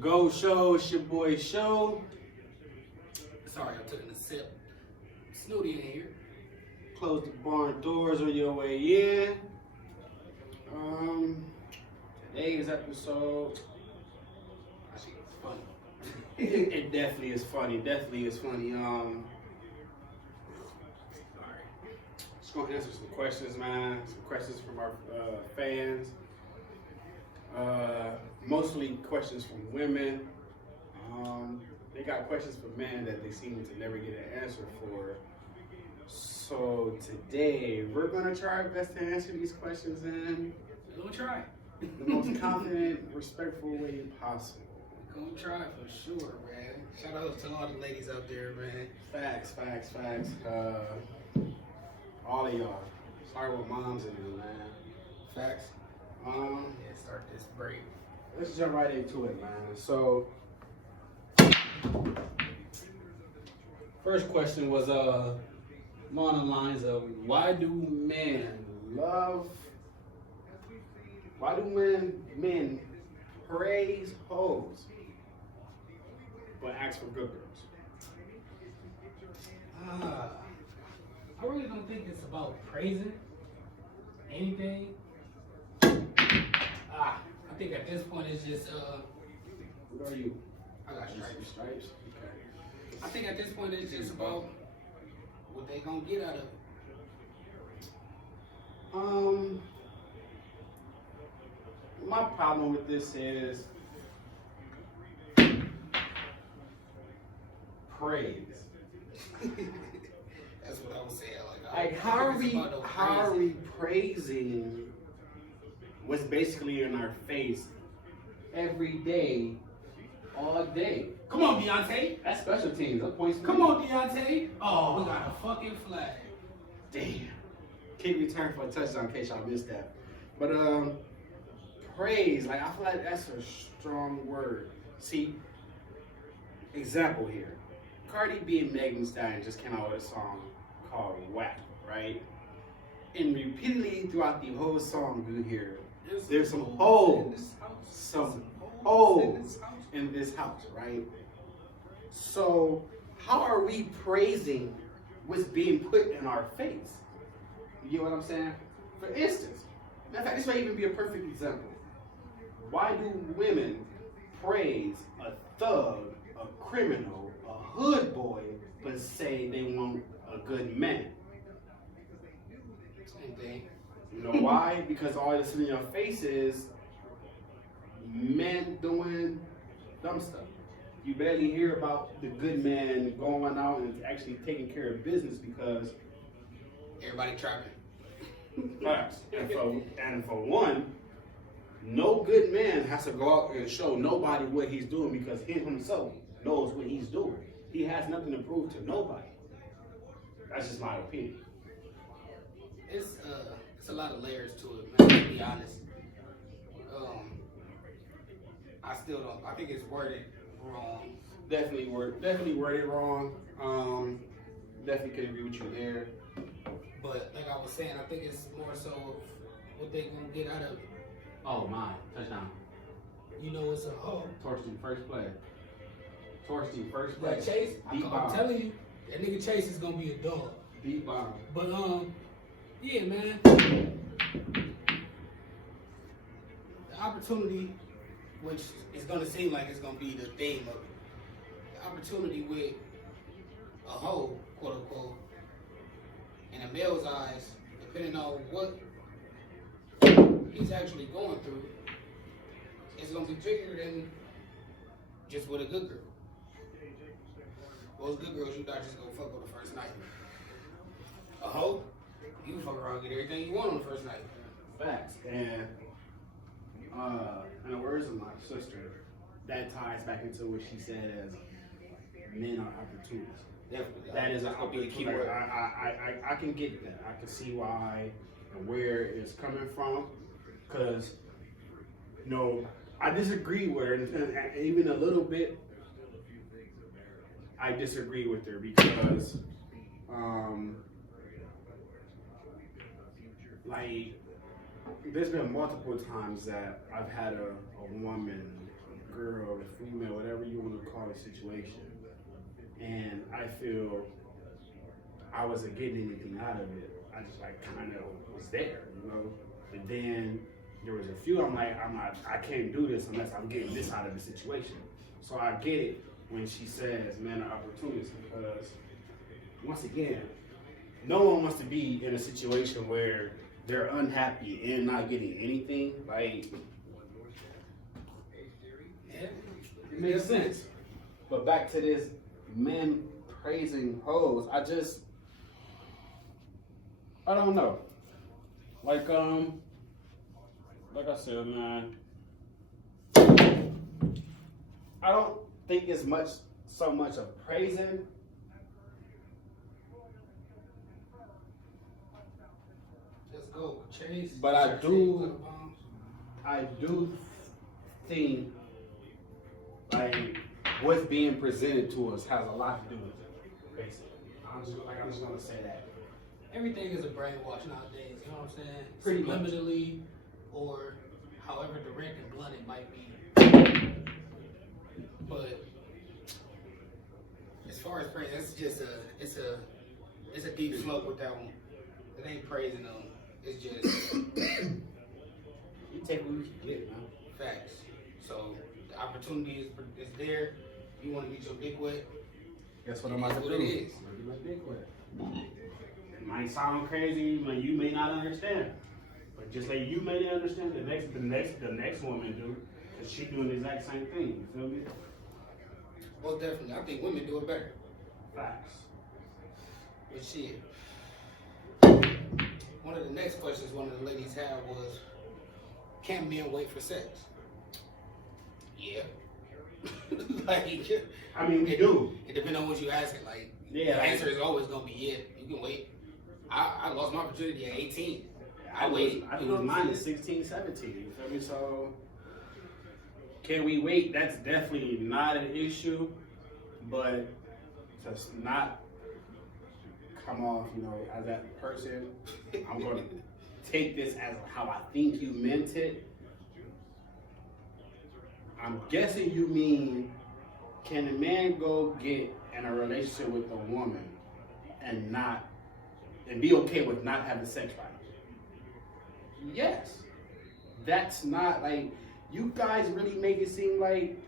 Go Show. It's your boy Show. Sorry, I'm taking a sip. Snooty in here. Close the barn doors on your way in. Today's episode. Actually, it's funny. It definitely is funny. Just gonna answer some questions, man. Some questions from our fans. Mostly questions from women. They got questions for men that they seem to never get an answer for. So today we're gonna try our best to answer these questions in We're gonna try. the most confident, respectful way possible. We're gonna try for sure, man. Shout out to all the ladies out there, man. Facts. All of y'all. Sorry with moms in it, man. Facts. Um, Yeah, start this break. let's jump right into it, man. So, first question was along the lines of why do men praise hoes but ask for good girls? I really don't think it's about praising anything. I think at this point it's just What are you? I got stripes. Stripes? Okay. I think at this point it's just about what they gonna get out of it. My problem with this is praise. That's what I was saying. Like how are we praising what's basically in our face every day, all day? Come on, Deontay. That's special teams. That points. Come on, Deontay. Oh, we got a fucking flag. Damn. Kick return for a touchdown in case y'all missed that. But praise, like I feel like that's a strong word. See, example here. Cardi B and Megan Thee Stallion just came out with a song called WAP, right? And repeatedly throughout the whole song you hear there's some hoes in this house, right? So how are we praising what's being put in our face? You get what I'm saying? For instance, matter of fact, this may even be a perfect example. Why do women praise a thug, a criminal, a hood boy, but say they want a good man? Same thing. You know why? Because all that's in your face is men doing dumb stuff. You barely hear about the good man going out and actually taking care of business because Everybody trapping. facts. And for one, no good man has to go out and show nobody what he's doing because he himself knows what he's doing. He has nothing to prove to nobody. That's just my opinion. It's a lot of layers to it, man, to be honest. I think it's worded wrong. Definitely worded wrong. Definitely could agree with you there. But like I was saying, I think it's more so what they gonna get out of it. Oh my, touchdown. You know, it's a hoe. Torsten first play. That Chase, Deep I'm bomb. telling you, that nigga Chase is gonna be a dog. Deep bomb. But yeah, man. The opportunity, which is gonna seem like it's gonna be the theme of it. The opportunity with a hoe, quote unquote, in a male's eyes, depending on what he's actually going through, it's gonna be bigger than just with a good girl. Most good girls, you not just gonna fuck on the first night. A hoe, you can fuck around and get everything you want on the first night. Facts. And in the words of my sister, that ties back into what she said as men are opportunists. Definitely. That is That's a gonna be the key word. I can get that. I can see why and where it's coming from. Because, you know, I disagree with her. And even a little bit, I disagree with her because, like, there's been multiple times that I've had a woman girl or female, whatever you want to call the situation, and I feel I wasn't getting anything out of it. I just like kind of was there, you know. And then there was a few I can't do this unless I'm getting this out of the situation. So I get it when she says men are opportunists, because once again, no one wants to be in a situation where they're unhappy and not getting anything. Like, it makes sense. But back to this men praising hoes, I don't know. Like I said, man, I don't think it's so much of praising. Just go chase. But I do think like what's being presented to us has a lot to do with it. Basically, I'm just gonna say that. Everything is a brainwash nowadays. You know what I'm saying? Pretty much. Subliminally, or however direct and blunt it might be. But as far as praise, that's just it's a deep slope with that one. It ain't praising them. It's just You take what you can get, man. facts. So the opportunity is there. You want to get your dick wet. Guess what I'm about to do? What it is. I'm gonna get my dick wet. It might sound crazy, but you may not understand. But just like you may not understand, the next woman do, cause she doing the exact same thing. You feel me? Most definitely. I think women do it better. Facts. But shit. One of the next questions one of the ladies had was, can men wait for sex? Yeah. Like, I mean, we do. It depends on what you asking. Like, Yeah. the answer is always gonna be yeah. You can wait. I lost my virginity at 18. I waited. I was mine at 16, 17. You feel me? So, can we wait? That's definitely not an issue. But just not come off, you know, as that person. I'm going to take this as how I think you meant it. I'm guessing you mean, can a man go get in a relationship with a woman and be okay with not having sex right? Yes. That's not like, you guys really make it seem like,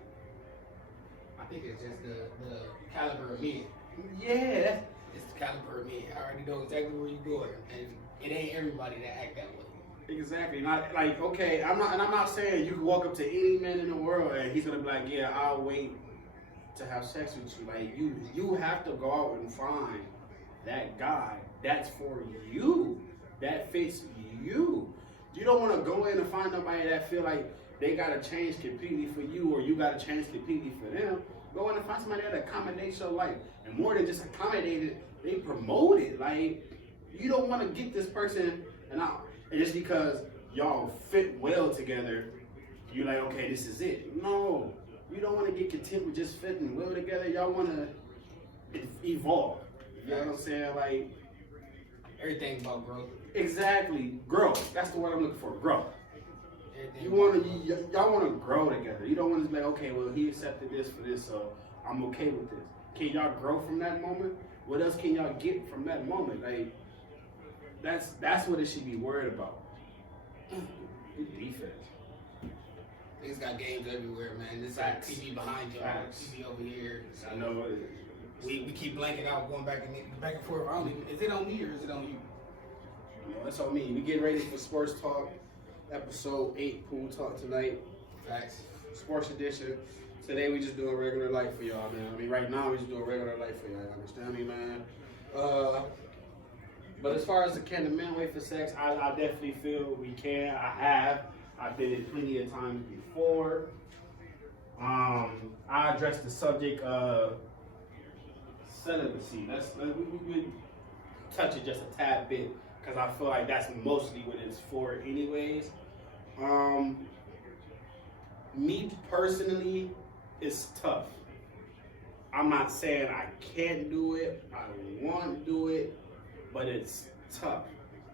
I think it's just the caliber of men. yeah, It's the caliber of men. I already know exactly where you're going, and it ain't everybody that act that way. exactly. Not like, okay, I'm not saying you can walk up to any man in the world and he's gonna be like, yeah, I'll wait to have sex with you. Like, you have to go out and find that guy that's for you, that fits you. You don't want to go in and find somebody that feel like they gotta change completely for you, or you gotta change completely for them. Go in and find somebody that accommodates your life, and more than just accommodate it, they promote it. Like, you don't want to get this person and just because y'all fit well together, you're like, okay, this is it. No, you don't want to get content with just fitting well together. Y'all want to evolve. You know what I'm saying? Like, Everything about growth. exactly, grow. That's the word I'm looking for. Grow. Everything Y'all want to grow together. You don't want to be like, okay, well, he accepted this for this, so I'm okay with this. Can y'all grow from that moment? What else can y'all get from that moment? Like, that's what it should be worried about. Defense. Niggas got games everywhere, man. This Facts. TV behind you, Facts. TV over here. So I know. we keep blanking out, going back and forth. I don't even, is it on me or is it on you? That's on me. We getting ready for Sports Talk, episode 8, Pool Talk tonight. Facts. Sports edition. Today we just doing regular life for y'all, man. I mean, right now we just doing regular life for y'all. You understand me, man? But as far as can the men wait for sex, I definitely feel we can. I've did it plenty of times before. I addressed the subject of celibacy. We touch it just a tad bit because I feel like that's mostly what it's for, anyways. Me personally, it's tough. I'm not saying I can't do it, I want to do it, but it's tough.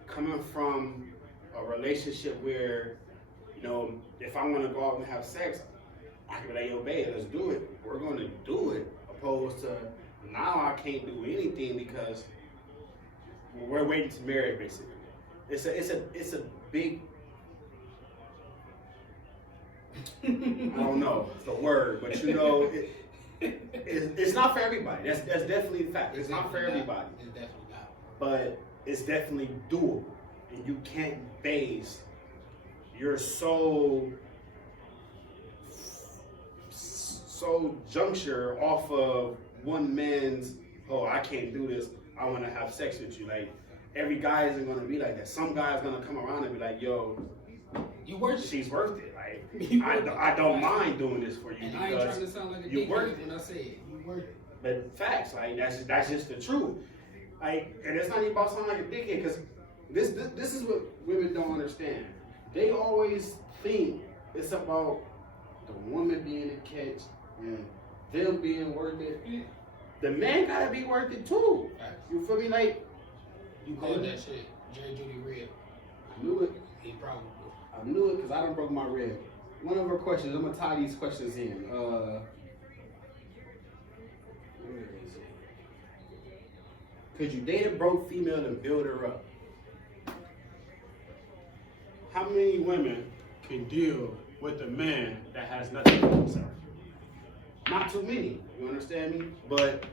Coming from a relationship where, you know, if I want to go out and have sex, I can be like, yo, babe, let's do it. We're going to do it. Opposed to now I can't do anything because we're waiting to marry, basically. It's a big. I don't know the word, but you know, it's not for everybody. That's definitely the fact. It's not for everybody. It's definitely not. But it's definitely doable, and you can't base your soul juncture off of one man's. Oh, I can't do this. I want to have sex with you. Like every guy isn't gonna be like that. Some guy's gonna come around and be like, yo. You worth it. She's worth it. Like I don't mind doing this for you and because I ain't trying to sound like a dickhead when I say it. You worth it. But facts, like that's just the truth. Like, and it's not even about sounding like a dickhead because this is what women don't understand. They always think it's about the woman being a catch and them being worth it. The man gotta be worth it too. You feel me? Like you called that shit Jerry Judy Red. I knew it. He probably. I knew it because I done broke my rib. One of her questions, I'm gonna tie these questions in. Where is it? Could you date a broke female and build her up? How many women can deal with a man that has nothing for himself? Not too many, you understand me? But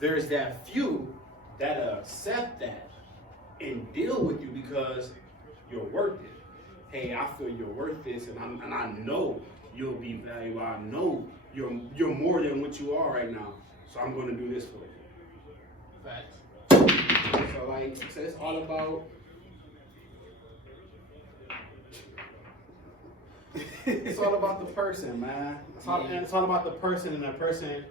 there's that few that accept that and deal with you because you're worth it. Hey, I feel you're worth this, and I know you'll be valuable. I know you're more than what you are right now. So I'm going to do this for you. Facts. So like, so it's all about. It's all about the person, man. It's all about the person and the person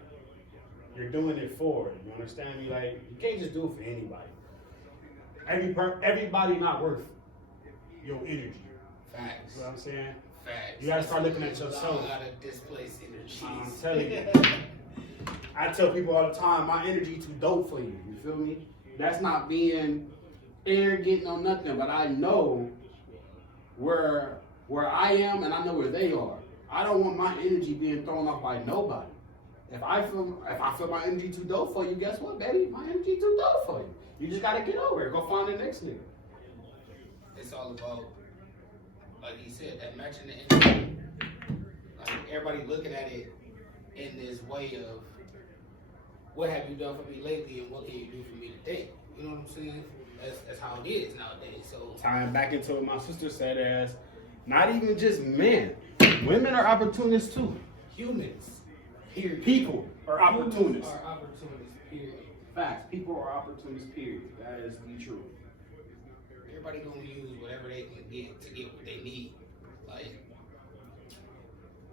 you're doing it for. You understand me? Like, you can't just do it for anybody. Everybody not worth your energy. Facts. You know what I'm saying? Facts. You gotta start looking at yourself. A lot of displaced energies. I'm telling you. I tell people all the time, my energy too dope for you. You feel me? That's not being arrogant or nothing, but I know where I am and I know where they are. I don't want my energy being thrown off by nobody. If I feel my energy too dope for you, guess what, baby? My energy too dope for you. You just gotta get over it. Go find the next nigga. It's all about, like he said, that matching the energy. Like everybody looking at it in this way of, what have you done for me lately and what can you do for me today? You know what I'm saying? That's how it is nowadays. So tying back into what my sister said as, not even just men. Women are opportunists too. Humans. Period. People are opportunists. Humans are opportunists. Period. Facts. People are opportunists. Period. That is the truth. Everybody gonna use whatever they can get to get what they need. Like,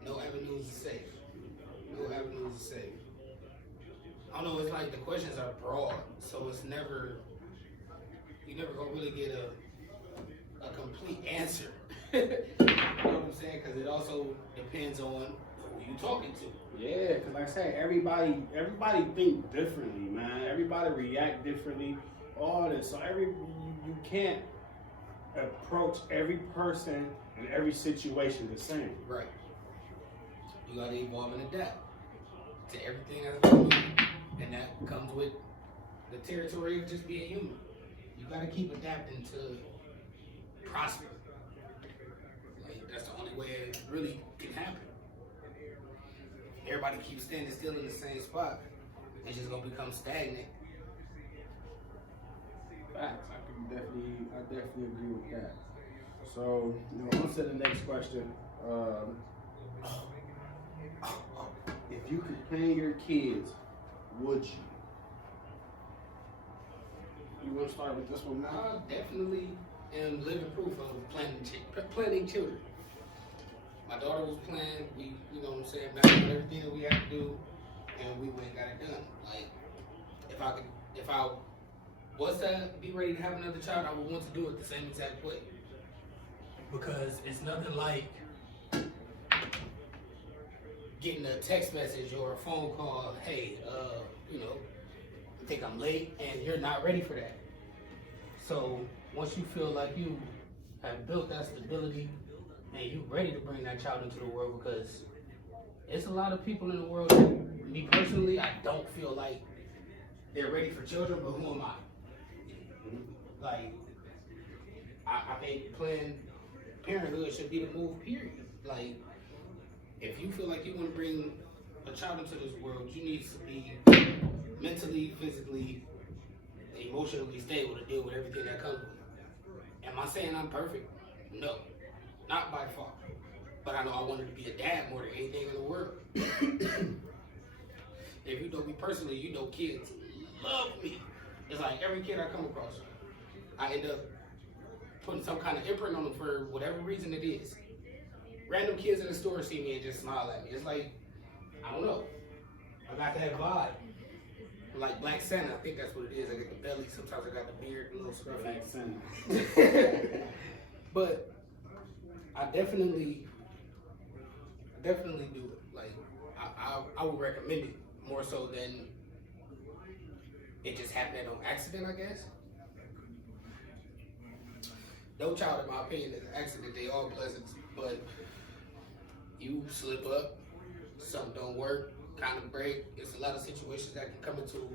no avenues is safe. No avenues is safe. I don't know. It's like the questions are broad, so it's never. You never gonna really get a complete answer. You know what I'm saying? Because it also depends on who you talking to. Yeah, because like I said, everybody think differently, man. Everybody react differently. All this, so you can't approach every person and every situation the same. Right. You gotta evolve and adapt to everything that's going on, and that comes with the territory of just being human. You gotta keep adapting to prosper. Like, that's the only way it really can happen. Everybody keeps standing still in the same spot, it's just gonna become stagnant. Facts. I definitely agree with that. So, on to the next question. If you could plan your kids, would you? You want to start with this one now? I definitely am living proof of planning children. My daughter was planned, you know what I'm saying, mapped out everything that we had to do, and we went and got it done. Like, if I was to be ready to have another child, I would want to do it the same exact way. Because it's nothing like getting a text message or a phone call, hey, I think I'm late, and you're not ready for that. So once you feel like you have built that stability and you're ready to bring that child into the world, because it's a lot of people in the world that, me personally, I don't feel like they're ready for children, but who am I? Like, I think Planned Parenthood should be the move, period. Like, if you feel like you want to bring a child into this world, you need to be mentally, physically, emotionally stable to deal with everything that comes with it. Am I saying I'm perfect? No, not by far. But I know I wanted to be a dad more than anything in the world. If you know me personally, you know kids love me. It's like every kid I come across, I end up putting some kind of imprint on them for whatever reason it is. Random kids in the store see me and just smile at me. It's like, I don't know. I got that vibe. Like Black Santa, I think that's what it is. I get the belly, sometimes I got the beard, a little scruffy. Black Santa. But I definitely do it. Like, I would recommend it more so than it just happening on accident, I guess. No child, in my opinion, is an accident. They all blessings. But you slip up, something don't work, kind of break. It's a lot of situations that can come into,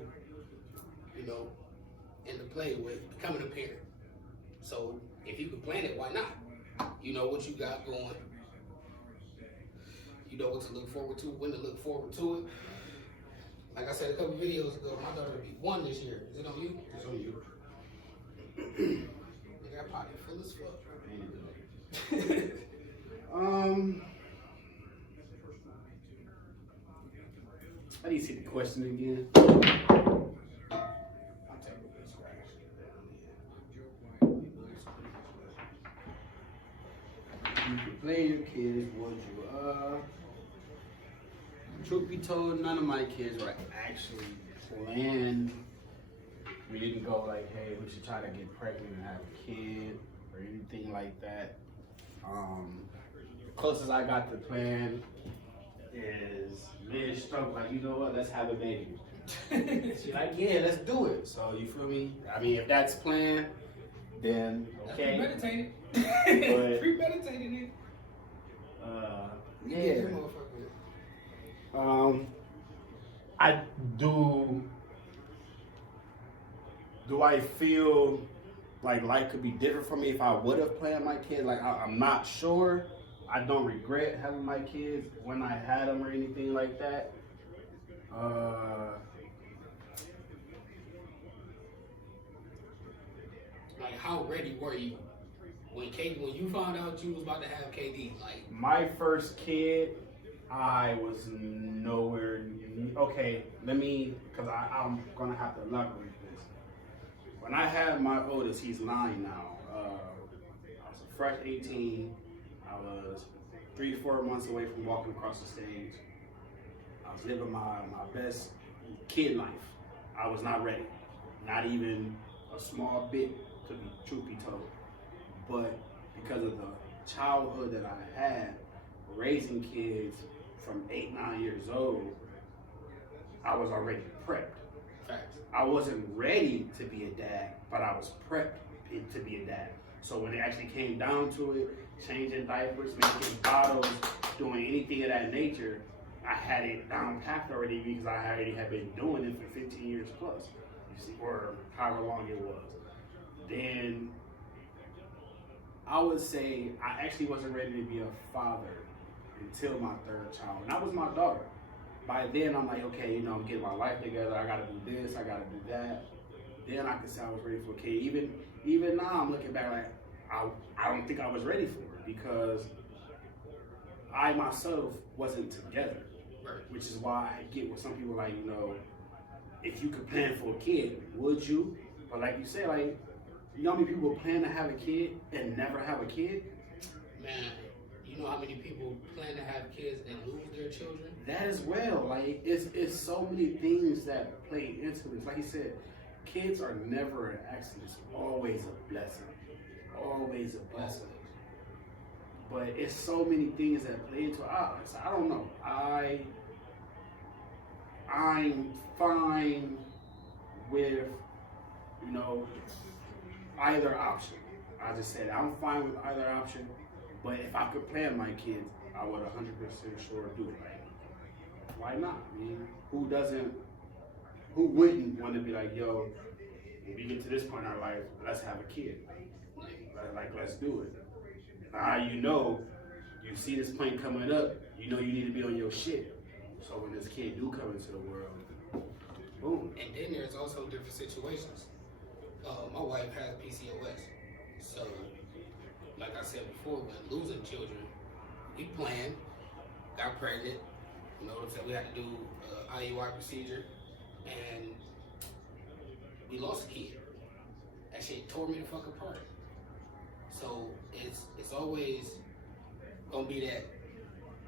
into play with becoming a parent. So if you can plan it, why not? You know what you got going. You know what to look forward to, when to look forward to it. Like I said a couple videos ago, my daughter will be 1 this year. Is it on you? It's on you. That pocket full as fuck. I need to see the question again. I'm taking this scratch. You could play your kids, would you? Truth be told, none of my kids were actually planned. We didn't go like, hey, we should try to get pregnant and have a kid or anything like that. The closest I got to plan is mid-stroke, like, you know what, let's have a baby. She's like, yeah, let's do it. So, you feel me? I mean, if that's planned, then okay. Premeditated. But, Premeditated it. yeah. I do. Do I feel like life could be different for me if I would have planned my kids? Like, I'm not sure. I don't regret having my kids when I had them or anything like that. Like, how ready were you when you found out you was about to have KD? Like, my first kid, I was nowhere. Okay, because I'm gonna have to elaborate this. When I had my oldest, he's 9 now. I was a fresh 18. I was 3-4 months away from walking across the stage. I was living my best kid life. I was not ready, not even a small bit, to be truth be told. But because of the childhood that I had, raising kids from 8-9 years old, I was already prepped. facts. I wasn't ready to be a dad, but I was prepped to be a dad. So when it actually came down to it, changing diapers, making bottles, doing anything of that nature, I had it down packed already because I already had been doing it for 15 years plus, you see, or however long it was. Then I would say I actually wasn't ready to be a father until my 3rd child, and that was my daughter. By then, I'm like, okay, I'm getting my life together. I gotta do this, I gotta do that. Then I could say I was ready for a kid. Even now, I'm looking back like I don't think I was ready for it because I myself wasn't together. Right. Which is why I get what some people like. If you could plan for a kid, would you? But like you said, like, you know how many people plan to have a kid and never have a kid? Man, you know how many people plan to have kids and lose their children? That as well. Like, it's so many things that play into this. Like you said, kids are never an accident. It's always a blessing. Always a blessing. But it's so many things that play into it. I don't know. I'm fine with, either option. I just said I'm fine with either option. But if I could plan my kids, I would 100% sure do it. Why not? I mean, who wouldn't want to be like, yo, when we get to this point in our life, let's have a kid. Like, let's do it. You see this point coming up, you know you need to be on your shit. So when this kid do come into the world, boom. And then there's also different situations. My wife has PCOS. So, like I said before, when losing children, we planned, got pregnant, you know what I'm saying? We had to do IUI procedure, and we lost a kid. That shit tore me the fuck apart. So it's always gonna be that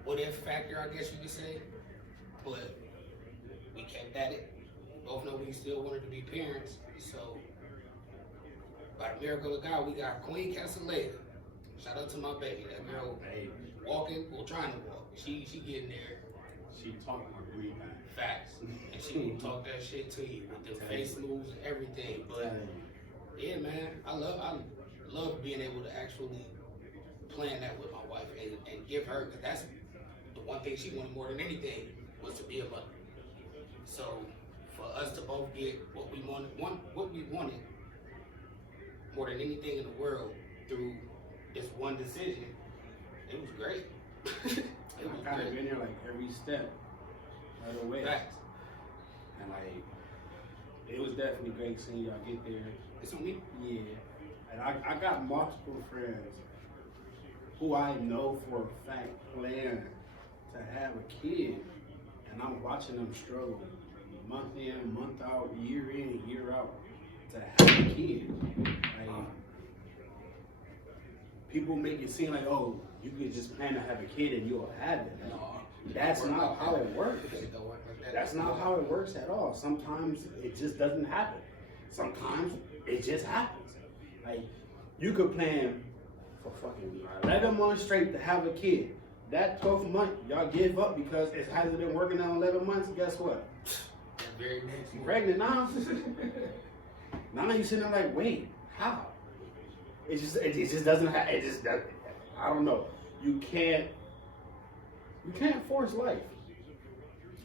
what if factor, I guess you could say. But we kept at it. We both know we still wanted to be parents. So by the miracle of God, we got Queen Castelleda. Shout out to my baby. That girl walking, well trying to walk. She getting there. She talking really bad. Facts. And she will talk that shit to you with the face moves and everything. But yeah, man, I love being able to actually plan that with my wife and give her, because that's the one thing she wanted more than anything was to be a mother. So for us to both get what we wanted more than anything in the world through this one decision, it was great. It was kind of been there like every step right away. Facts. And like, it was definitely great seeing y'all get there. It's on me. Yeah. And I got multiple friends who I know for a fact plan to have a kid, and I'm watching them struggle month in, month out, year in, year out to have a kid. Like, people make it seem like, oh, you could just plan to have a kid and you'll have it. No, that's not how it works. It don't work like that. That's not how it works at all. Sometimes it just doesn't happen. Sometimes it just happens. Like, you could plan for fucking 11 months straight to have a kid. That 12th month, y'all give up because it hasn't been working out 11 months. Guess what? That very next You month. pregnant now. Now you sitting there like, wait, how? It just doesn't happen. It just doesn't. I don't know. You can't force life.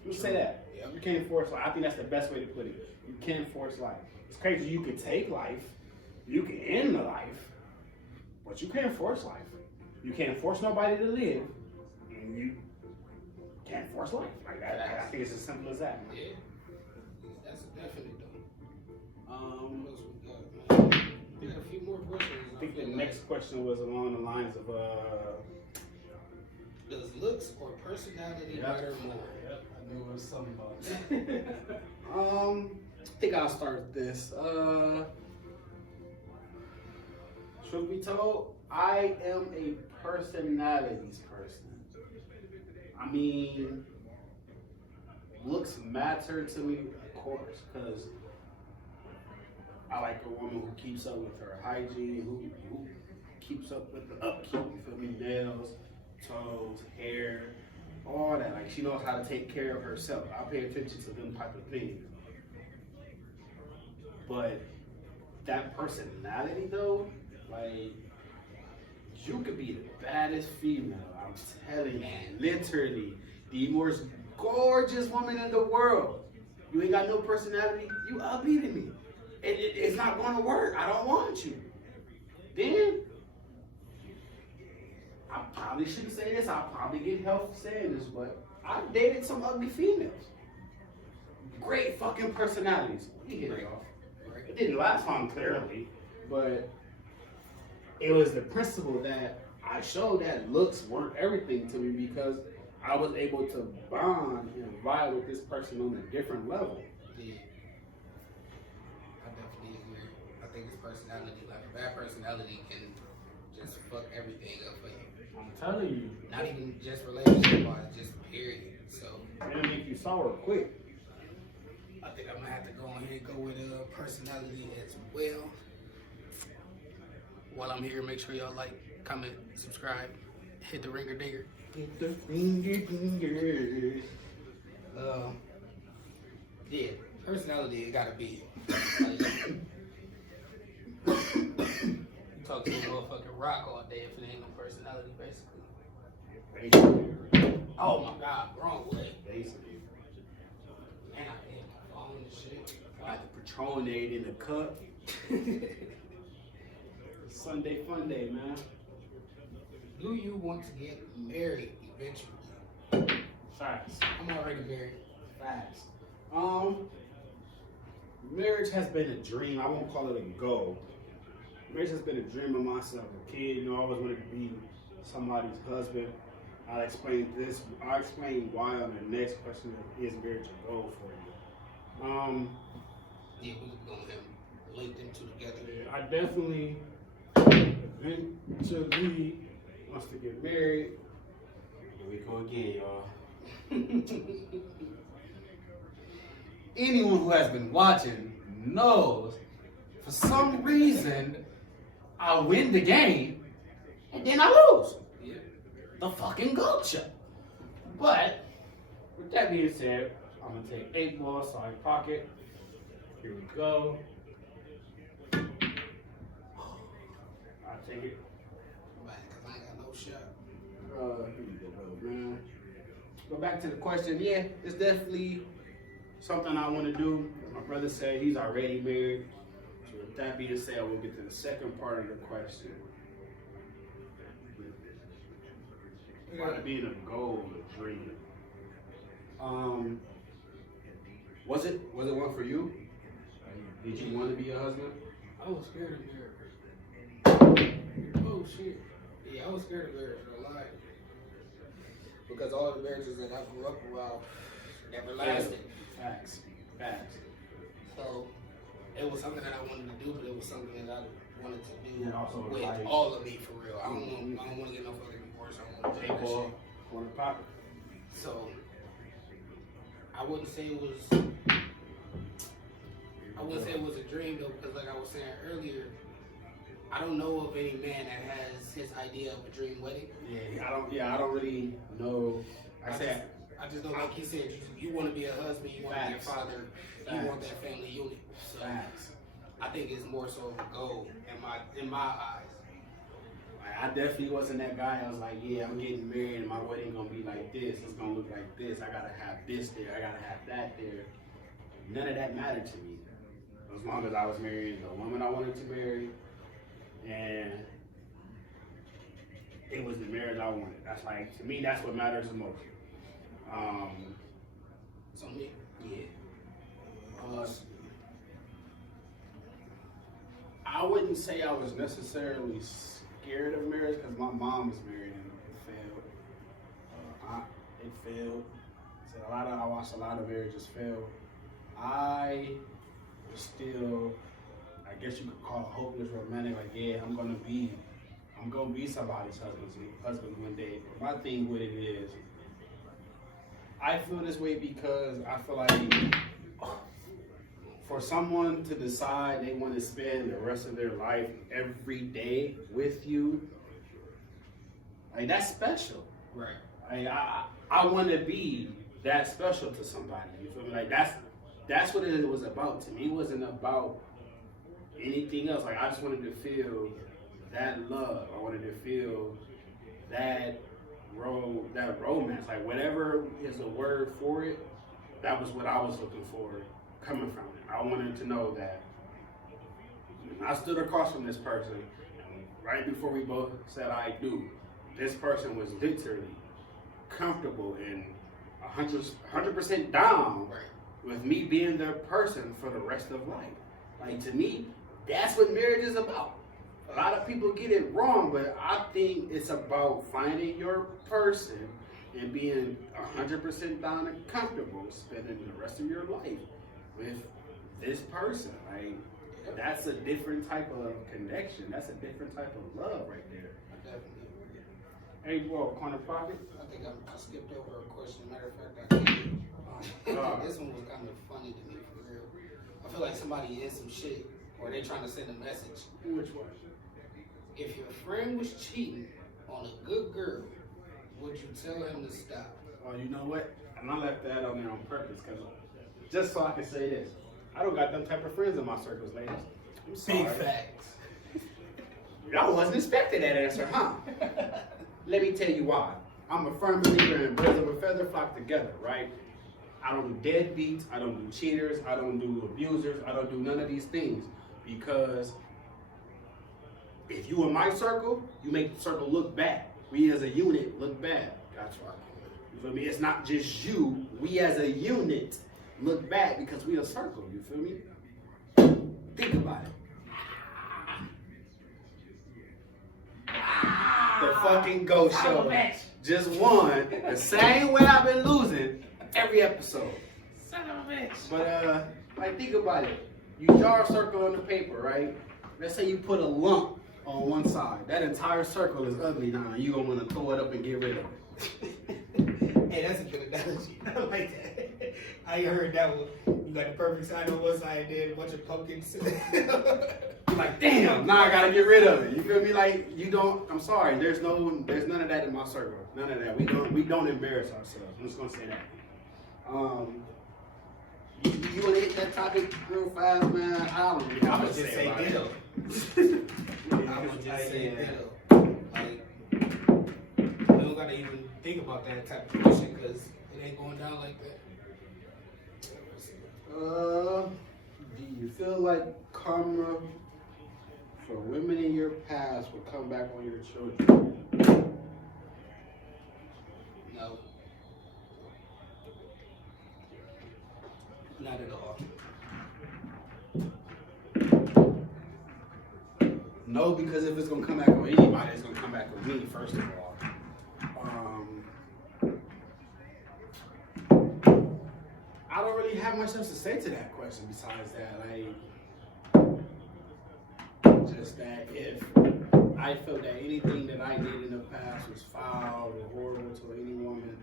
Let's say that. Yep. You can't force life. I think that's the best way to put it. You can't force life. It's crazy. You can take life. You can end the life. But you can't force life. You can't force nobody to live. And you can't force life. Like that. I think it's as simple as that. Yeah. That's definitely dope. What Um, else we got, man? We got a few more questions. I think the next question was along the lines of Does looks or personality matter more? Yep, I knew it was something about that. I think I'll start this. Truth be told, I am a personalities person. I mean, looks matter to me, of course, because I like a woman who keeps up with her hygiene, who keeps up with the upkeep, you feel me? Nails, toes, hair, all that. Like, she knows how to take care of herself. I pay attention to them type of things. But that personality though, like, you could be the baddest female, I'm telling you, literally, the most gorgeous woman in the world. You ain't got no personality, you outbeating me. It's not gonna work, I don't want you. Then, I probably shouldn't say this, I'll probably get hell for saying this, but I dated some ugly females. Great fucking personalities. We hit it off. It didn't last long, clearly, but it was the principle that I showed that looks weren't everything to me because I was able to bond and vibe with this person on a different level. Yeah. I definitely agree. I think it's personality. Like a bad personality can just fuck everything up for you. I'm telling you. Not even just relationship wise, just period. So It'll make you sour quick. I think I'm gonna have to go on here and go with personality as well. While I'm here, make sure y'all like, comment, subscribe, hit the ringer dinger. Get the fingers. Yeah, personality it gotta be. Like, you talk to a motherfucking rock all day if it ain't no personality, basically. Basically. Oh my God, wrong way. Basically. Man, I hit my phone and shit. Got the Patronade in the cup. Sunday fun day, man. Do you want to get married eventually? Facts. I'm already married. Facts. Marriage has been a dream. I won't call it a goal. Marriage has been a dream of myself. A kid, I always wanted to be somebody's husband. I'll explain why on the next question of is marriage a goal for you. Yeah, we could go ahead and link them two together. I definitely eventually wants to get married. Here we go again, y'all. Anyone who has been watching knows for some reason I win the game and then I lose. Yeah. The fucking gotcha. But with that being said, I'm gonna take 8 balls, side pocket. Here we go. I'll take it. Right, because I ain't got no shot. Here we go, man. Go back to the question. Yeah, it's definitely something I want to do. As my brother said, he's already married. So with that being said, we'll get to the second part of the question. Part of being a goal, a dream. Was it one for you? Did you want to be a husband? I was scared of marriage. Oh shit. Yeah, I was scared of marriage for a lot. Because all the marriages that I grew up around never lasted. Facts. So it was something that I wanted to do, but it was something that I wanted to do Yeah, also with like- all of me for real. I don't want to get no fucking divorce. I don't want to do that Ball, shit. corner pocket. So I wouldn't say it was a dream though, because like I was saying earlier, I don't know of any man that has his idea of a dream wedding. I don't really know. I just know, like he said, you want to be a husband, you want to be a Facts. father, you want that family unit. So Facts. I think it's more so of a goal in my eyes. I definitely wasn't that guy. I was like, yeah, I'm getting married and my wedding gonna be like this. It's gonna look like this. I gotta have this there. I gotta have that there. None of that mattered to me. As long as I was marrying the woman I wanted to marry, and it was the marriage I wanted. That's like, to me, that's what matters the most. So me, Yeah. I wouldn't say I was necessarily scared of marriage because my mom was married and it failed. It failed. So I watched a lot of marriages fail. I was still, I guess you could call it hopeless romantic. Like, yeah, I'm gonna be somebody's husband one day. But my thing with it is, I feel this way because I feel like for someone to decide they want to spend the rest of their life every day with you, like, that's special. right? I want to be that special to somebody. You feel me? Like, that's what it was about to me. It wasn't about anything else. Like, I just wanted to feel that love. I wanted to feel that romance. Like, whatever is the word for it, that was what I was looking for coming from it. I wanted to know that when I stood across from this person, and right before we both said I do, this person was literally comfortable and 100% down Right. with me being their person for the rest of life. Like, to me, that's what marriage is about. A lot of people get it wrong, but I think it's about finding your person and being 100% down and comfortable spending the rest of your life with this person. Like, that's a different type of connection. That's a different type of love right there. I definitely agree. Hey, bro, corner pocket. I think I skipped over a question. Matter of fact, I did. This one was kind of funny to me, for real. I feel like somebody in some shit, or they trying to send a message. Which one? If your friend was cheating on a good girl, would you tell him to stop? Oh, you know what? And I left that on there on purpose, because just so I can say this, I don't got them type of friends in my circles, ladies. I'm sorry. Big facts. I wasn't expecting that answer, huh? Let me tell you why. I'm a firm believer in birds of a feather flock together, right? I don't do deadbeats, I don't do cheaters, I don't do abusers, I don't do none of these things. Because if you in my circle, you make the circle look bad. We as a unit look bad. That's right. You feel me? It's not just you. We as a unit look bad because we a circle. You feel me? Think about it. The fucking Ghost Show just won the same way I've been losing every episode. Son of a bitch. But like think about it. You draw a circle on the paper, right? Let's say you put a lump on one side. That entire circle is ugly now. You gonna want to throw it up and get rid of it. Hey, that's a good analogy. I like that. I heard that one. You got the perfect side on one side, then a bunch of pumpkins. You're like, damn, now I gotta get rid of it. You feel me? Like you don't. I'm sorry. There's none of that in my circle. None of that. We don't embarrass ourselves. I'm just gonna say that. You wanna hit that topic real fast, man? I don't really have I'ma much to just say say about it. ditto. I'ma just say ditto. Like, we don't gotta even think about that type of question because it ain't going down like that. Do you feel like karma for women in your past will come back on your children? No. Not at all. No, because if it's gonna come back on anybody, it's gonna come back on me first of all. I don't really have much else to say to that question besides that, like, just that if I felt that anything that I did in the past was foul or horrible to any woman,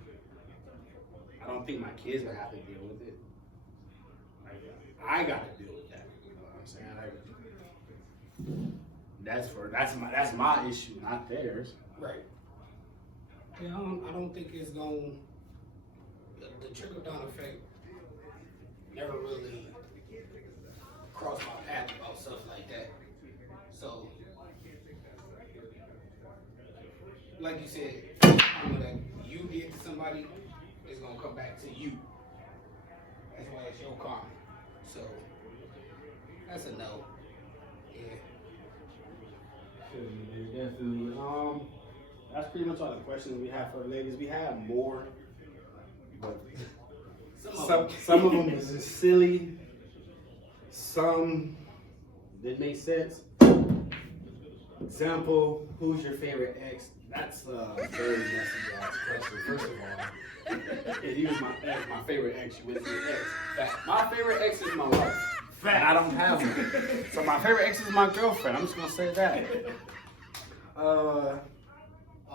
I don't think my kids would have to deal with it. Like, I gotta deal with that. You know what I'm saying? Like, that's my issue, not theirs. Right. Yeah, I don't think it's going. The trickle down effect never really crossed my path about stuff like that. So, like you said, that you did to somebody, it's gonna come back to you. That's why it's your karma. So, that's a no. Yeah. Definitely. That's pretty much all the questions we have for the ladies. We have more, but some of them is just silly. Some didn't make sense. Example: who's your favorite ex? That's a very messy ass question. First of all, if you was my favorite ex, you wouldn't be an ex. Fact. My favorite ex is my wife. Fact. I don't have one. So my favorite ex is my girlfriend. I'm just gonna say that.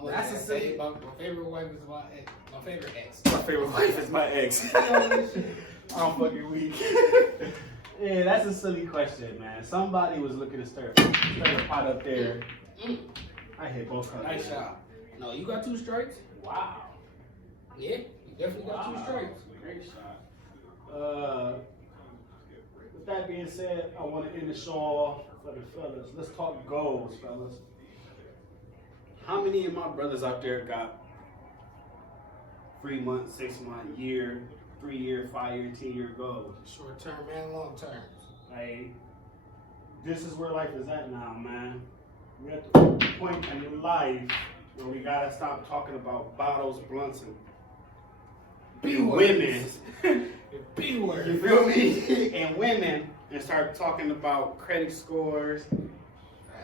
That's a silly. My favorite wife is my ex. My favorite ex. My favorite wife is my ex. I'm fucking weak. Yeah, that's a silly question, man. Somebody was looking to stir a pot up there. I hit both colors. Nice shot. No, you got 2 strikes. Wow. Yeah, you definitely got 2 strikes. Great shot. With that being said, I want to end the show off for the fellas. Let's talk goals, fellas. How many of my brothers out there got 3 month, 6 month, year, 3 year, 5 year, 10 year goals? Short term and long term. Like, this is where life is at now, man. We're at the point in life where we gotta stop talking about bottles, blunts, and women. B word. You feel me? And women, and start talking about credit scores,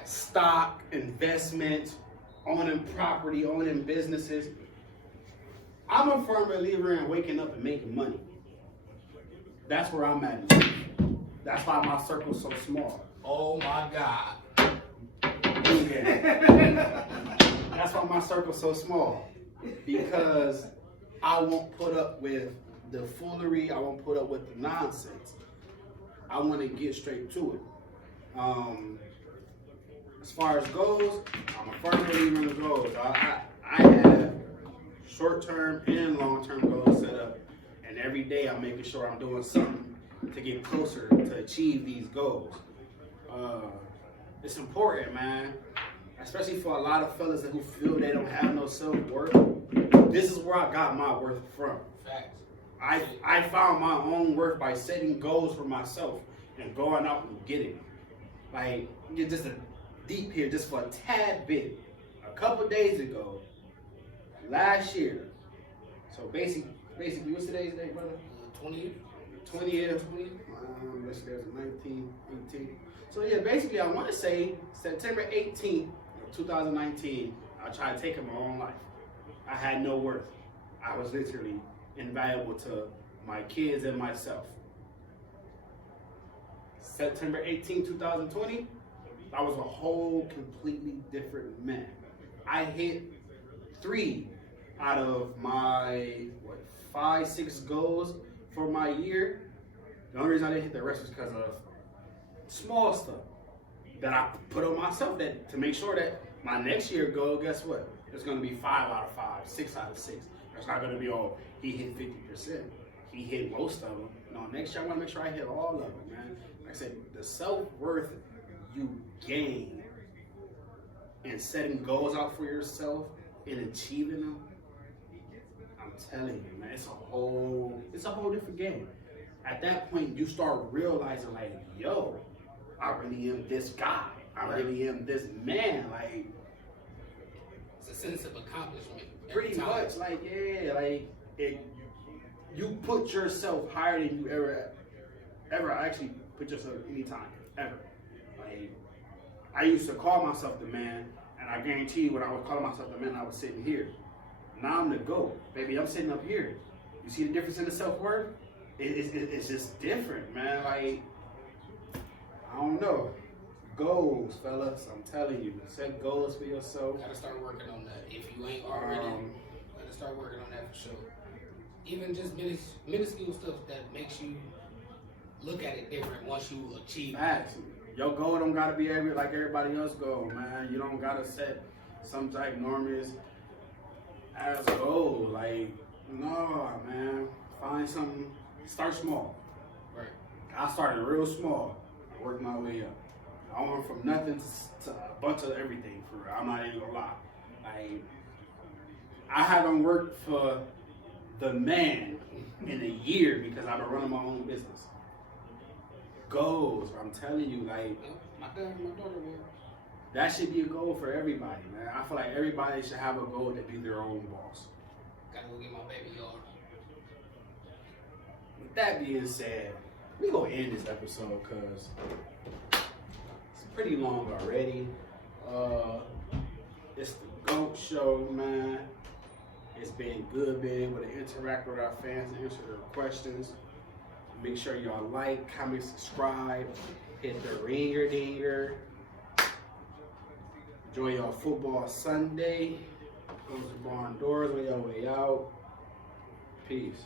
stock, investment, owning property, owning businesses. I'm a firm believer in waking up and making money. That's where I'm at. That's why my circle's so small. Oh my God. Yeah. That's why my circle's so small. Because I won't put up with the foolery. I won't put up with the nonsense. I want to get straight to it. As far as goals, I'm a firm believer in the goals. I have short-term and long-term goals set up, and every day I'm making sure I'm doing something to get closer to achieve these goals. It's important, man, especially for a lot of fellas who feel they don't have no self-worth. this is where I got my worth from. Facts. I found my own worth by setting goals for myself and going out and getting them. Like, get just a deep here, just for a tad bit. A couple days ago, last year. So basically, what's today's date, brother? 20th. 20th. Let's see, there's 19, 18. So yeah, basically, I want to say September 18th, 2019. I tried taking my own life. I had no worth. I was literally invaluable to my kids and myself. September 18, 2020, I was a whole completely different man. I hit 3 out of my 5, 6 goals for my year. The only reason I didn't hit the rest was because of small stuff that I put on myself that to make sure that my next year goal, guess what? It's gonna be 5 out of 5, 6 out of 6. It's not gonna be all he hit 50%. He hit most of them. No, next year I wanna make sure I hit all of them, man. Like I said, the self-worth you gain in setting goals out for yourself and achieving them, I'm telling you, man, it's a whole different game. At that point, you start realizing, like, yo, I really am this guy. I really am this man. Like, It's a sense of accomplishment. every pretty time. much, like, yeah, like, you put yourself higher than you ever actually put yourself anytime, ever. Like, I used to call myself the man, and I guarantee you when I was calling myself the man, I was sitting here. Now I'm the GOAT. Baby, I'm sitting up here. You see the difference in the self-worth? It's just different, man. Like, I don't know. Goals, fellas. I'm telling you. Set goals for yourself. Gotta start working on that. If you ain't already, gotta start working on that for sure. Even just minuscule stuff that makes you look at it different once you achieve it. Facts. Your goal don't gotta be like everybody else goal, man. You don't gotta set some type enormous ass goal. Like, no, man. Find something. Start small. Right. I started real small. I worked my way up. I went from nothing to a bunch of everything. For real. I'm not even gonna lie. Like, I haven't worked for the man in a year because I've been running my own business. Goals, I'm telling you, like, My daughter will. that should be a goal for everybody, man. I feel like everybody should have a goal to be their own boss. Gotta go get my baby yard. With that being said, we gonna end this episode because it's pretty long already. It's the GOAT Show, man. It's been good being able to interact with our fans and answer their questions. Make sure y'all like, comment, subscribe, hit the ringer dinger. Enjoy y'all football Sunday. Close the barn doors on your way out. Peace.